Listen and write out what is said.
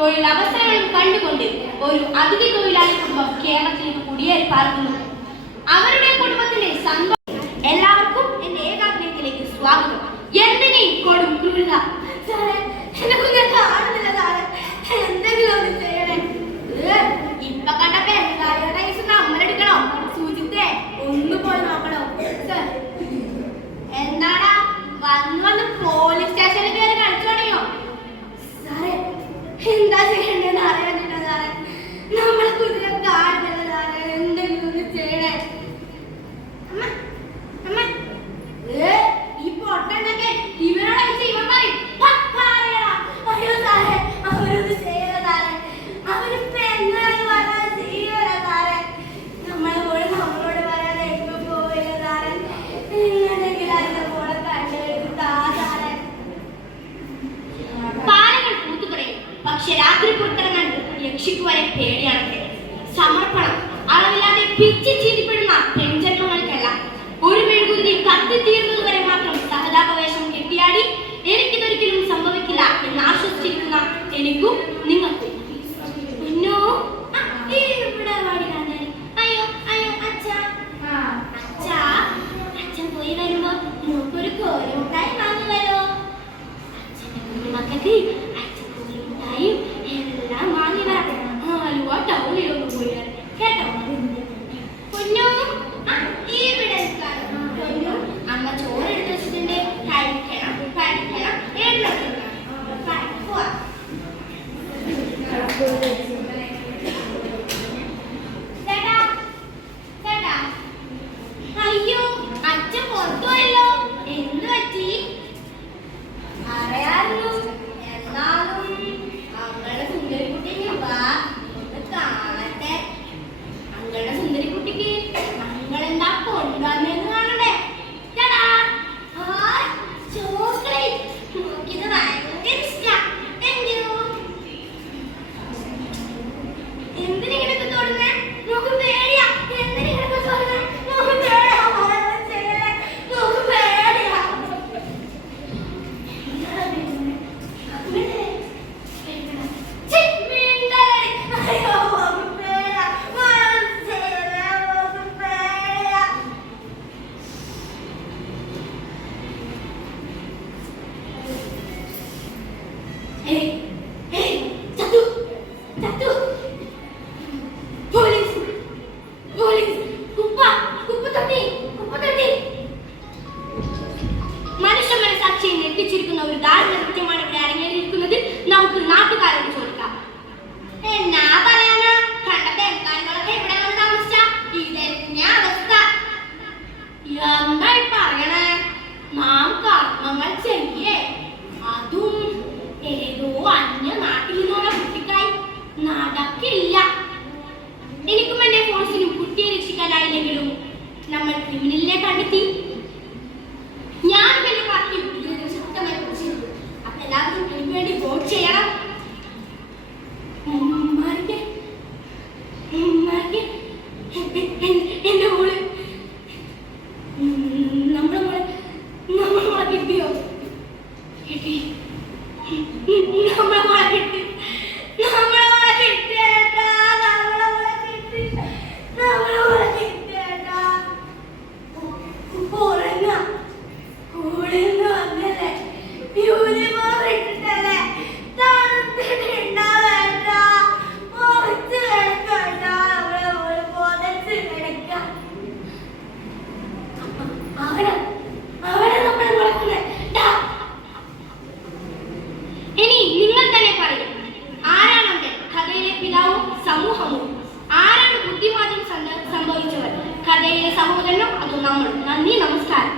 തൊഴിലവസരങ്ങളും കണ്ടുകൊണ്ട് ഒരു അതിഥി തൊഴിലാളി കുടുംബം കേരളത്തിലേക്ക് കുടിയേറി പാർക്കുന്നു. അവരുടെ കുടുംബത്തിന്റെ സന്തോഷം എല്ലാവർക്കും എന്റെ ഏകാഗ്രഹത്തിലേക്ക് സ്വാഗതം. എന്തിനീ കൊടും ക്രൂരത? എന്തെങ്കിലും ഒന്ന് ചെയ്യണേ. ഇപ്പൊ കണ്ട പെൺകാരിയുടെ നമ്മളെടുക്കണോ? സൂചിത്തെ ഒന്ന് പോയി നോക്കണോ? എന്താടാ വന്ന് പോലീസ് സ്റ്റേഷനിൽ കയറി കളിച്ചു തുടങ്ങിയോ? സാറേ എന്താ ചെയ്യണ്ടെന്ന് അറിയാനില്ല സാറേ. നമ്മളെ കുതിര കാണുന്നില്ല സാറേ. എന്തെങ്കിലും ഒന്ന് ചെയ്യണേ. ഈ പൊട്ടനൊക്കെ ഇവരോട് ഇവൻ പറയും. അയ്യോ സാറേ അവരൊന്ന് ചെയ്യല സാറേ. അവരിപ്പോ എന്താന്ന് പറഞ്ഞാൽ ചെയ്യല സാറേ. നമ്മളെ പോലെ നമ്മളോട് പറയാതെ എങ്ങോ പോയില്ല സാറേ. ഇങ്ങനെങ്കിലും അതിന്റെ പോലെ കണ്ടെടുത്താ സാറേ. പാലകൾ പൂത്തുപറയും, പക്ഷെ രാത്രി പുറത്തിറങ്ങാൻ യക്ഷിക്ക് വരെ പേടിയാണ്. സമർപ്പണം അളവില്ലാതെ പിച്ച് ചീറ്റിപ്പെടുന്ന പെൺജന്മങ്ങൾക്കല്ല, ഒരു മെഴുകുതിരി കത്തിത്തീർന്നത് വരെ മാത്രം സഹതാപവേശം കെട്ടിയാടി എനിക്കിതൊരിക്കലും സംഭവിക്കില്ല എന്ന് ആശ്വസിച്ചിരിക്കുന്ന എനിക്കും നിങ്ങൾക്കും. അയ്യോ അയ്യോ അച്ഛാ അച്ഛാ അച്ഛൻ പോയി വരുമ്പോ നമുക്കൊരു കോലുമുട്ടായി വാങ്ങുവല്ലോ. അച്ഛൻ്റെ മക്കൾക്ക് അച്ഛൻ കോലുമുട്ടായും എല്ലാം വാങ്ങി വരാം. ആലുവ ടൗണിലൊന്ന് പോയി വരാം കേട്ടോ. പൊന്നു അമ്മ ചോറ് എടുത്ത് വെച്ചിട്ടുണ്ട്. കഴിക്കണം കഴിക്കണം ചേട്ടാ ചേട്ടാ. അയ്യോ അച്ഛൻ പുറത്തു പോയല്ലോ. എന്ത് പറ്റി? അറിയായിരുന്നു. എന്നാലും അങ്ങളുടെ സുന്ദരിക്കുട്ടി വാ ഒന്ന് കാണട്ടെ. അങ്ങളുടെ സുന്ദരിക്കുട്ടിക്ക് അങ്ങളെന്താ കൊണ്ടുവന്നേന്ന് കാണണ്ടേ? ഒരു ദാരുണ കൃത്യമാണ് ഇവിടെ അരങ്ങേറിയിരിക്കുന്നത്. നമുക്ക് നാട്ടുകാരോട് ചോദിക്കാം. എന്നാ പറയാനാ? കണ്ട ബംഗാളികളൊക്കെ ഇവിടെ വന്ന് താമസിച്ച ഇതന്നെ അവസ്ഥ. എന്തായി പറയണേ? നാം കർമ്മങ്ങൾ ചെയ്യേ, അതും ഏതോ അന്യ നാട്ടിൽ നിന്നുള്ള കുട്ടിക്കായി നടക്കില്ല. എനിക്കും എന്റെ ഫോഴ്സിനും കുട്ടിയെ രക്ഷിക്കാനായില്ലെങ്കിലും നമ്മൾ ക്രിമിനലിനെ കണ്ടെത്തി. ഞാൻ വലിയ പാർട്ടി ശക്തമായി കുറിച്ചിരുന്നു. അപ്പൊ എല്ലാവരും എനിക്ക് വേണ്ടി വോട്ട് ചെയ്യണം. എന്റെ മോള് നമ്മളെ മോളെ കിട്ടിയോ? കിട്ടി. നമ്മളെ മോളെ കിട്ടി. നമ്മളെ മോളെ കിട്ടിയേട്ടാ. നമ്മളെ മോളെ കിട്ടി. നമ്മളെ മോളെ കിട്ടിയേട്ടാ. ഉറങ്ങ കൂടെന്ന് വന്നല്ലേ? യൂണിഫോം ഇട്ടിട്ടല്ലേ? തണുത്തിട്ടുണ്ടാവേട്ടാ. പൊറത്ത് കിടക്കട്ടാ. നമ്മളെ മോള് പൊതച്ച് കിടക്ക. അവനെ നമ്മളെ വളർത്തുന്നേ. ഇനി നിങ്ങൾ തന്നെ പറയും, ആരാണ് കഥയിലെ പിതാവും സമൂഹവും? ആരാണ് ബുദ്ധിമാന്ദ്യം സംഭവിച്ചവർ? കഥയിലെ സഹോദരനോ അതോ നമ്മൾ? നന്ദി, നമസ്കാരം.